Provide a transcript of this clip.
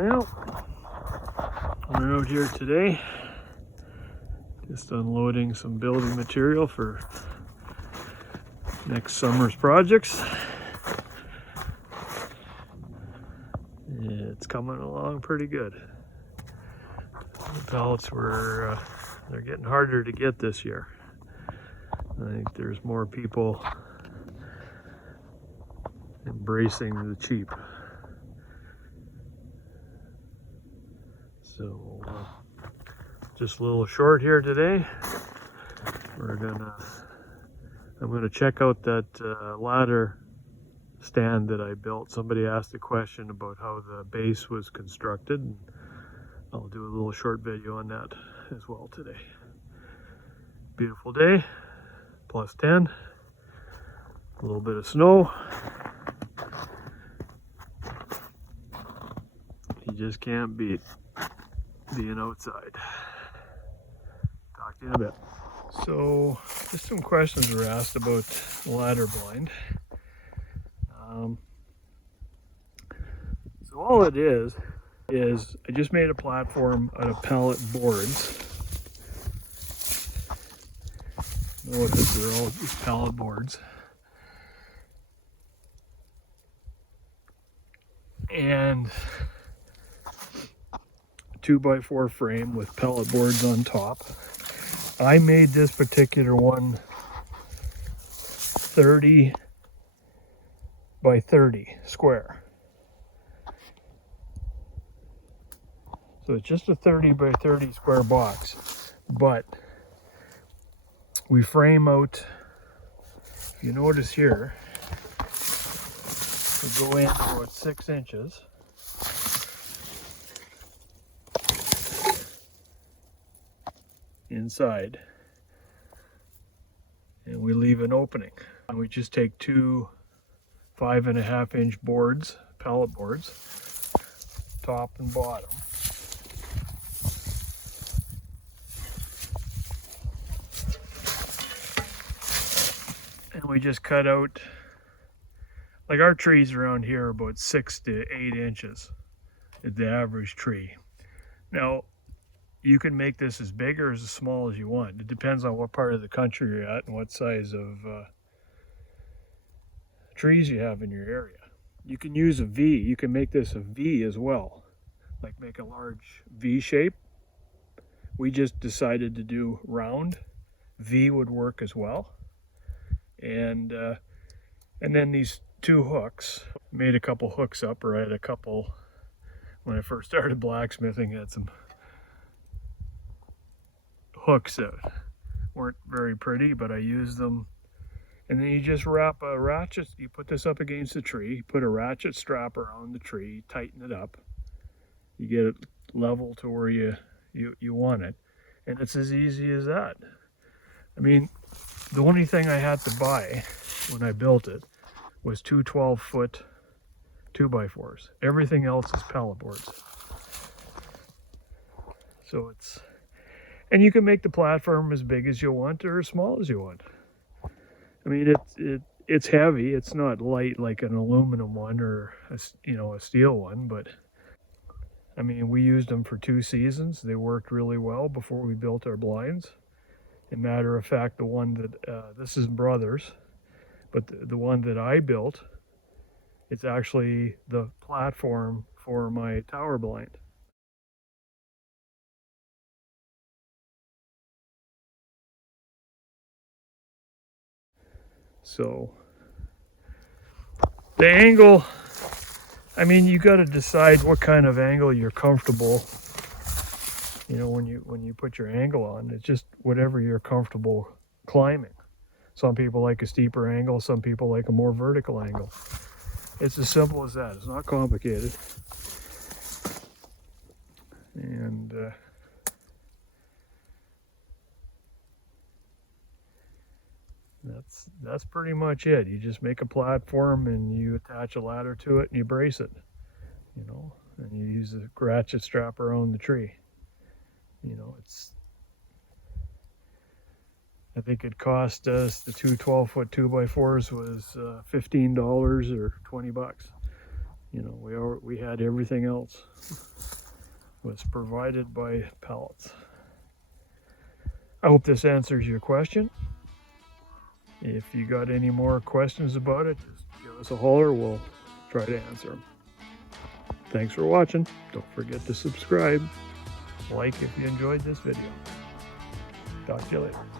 Well, we're out here today, just unloading some building material for next summer's projects. It's coming along pretty good. The pallets they're getting harder to get this year. I think there's more people embracing the cheap. So just a little short here today. I'm gonna check out that ladder stand that I built. Somebody asked a question about how the base was constructed, and I'll do a little short video on that as well today. Beautiful day, plus 10, a little bit of snow. You just can't beat being outside. Talk to you in a bit. So, just some questions were asked about the ladder blind. So all it is I just made a platform out of pallet boards. Notice they're all pallet boards. And 2x4 frame with pallet boards on top. I made this particular one 30 by 30 square. So it's just a 30 by 30 square box, but we frame out, if you notice here, we go in about 6 inches. Inside, and we leave an opening, and we just take two 5.5 inch boards, pallet boards, top and bottom, and we just cut out, like our trees around here are about 6 to 8 inches is the average tree. Now you can make this as big or as small as you want. It depends on what part of the country you're at and what size of trees you have in your area. You can use a V. You can make this a V as well, like make a large V shape. We just decided to do round. V would work as well. And then these two hooks. Made a couple hooks up, or I had a couple when I first started blacksmithing. I had some hooks that weren't very pretty, but I used them. And then you just wrap a ratchet, you put this up against the tree, you put a ratchet strap around the tree, tighten it up, you get it level to where you want it, and it's as easy as that. I mean, the only thing I had to buy when I built it was two 12-foot 2x4s. Everything else is pallet boards. So and you can make the platform as big as you want or as small as you want. I mean, it's heavy. It's not light like an aluminum one or a steel one, but I mean, we used them for 2 seasons. They worked really well before we built our blinds. As a matter of fact, the one that this is Brothers, but the one that I built, it's actually the platform for my tower blind. So the angle, I mean, you got to decide what kind of angle you're comfortable. You know, when you put your angle on, it's just whatever you're comfortable climbing. Some people like a steeper angle, some people like a more vertical angle. It's as simple as that. It's not complicated. And that's pretty much it. You just make a platform and you attach a ladder to it and you brace it, you know, and you use a ratchet strap around the tree. You know, I think it cost us, the two 12-foot 2x4s was $15 or $20. You know, we had everything else. was provided by Pallets. I hope this answers your question. If you got any more questions about it, just give us a holler. We'll try to answer them. Thanks for watching. Don't forget to subscribe. Like if you enjoyed this video. Talk to you later.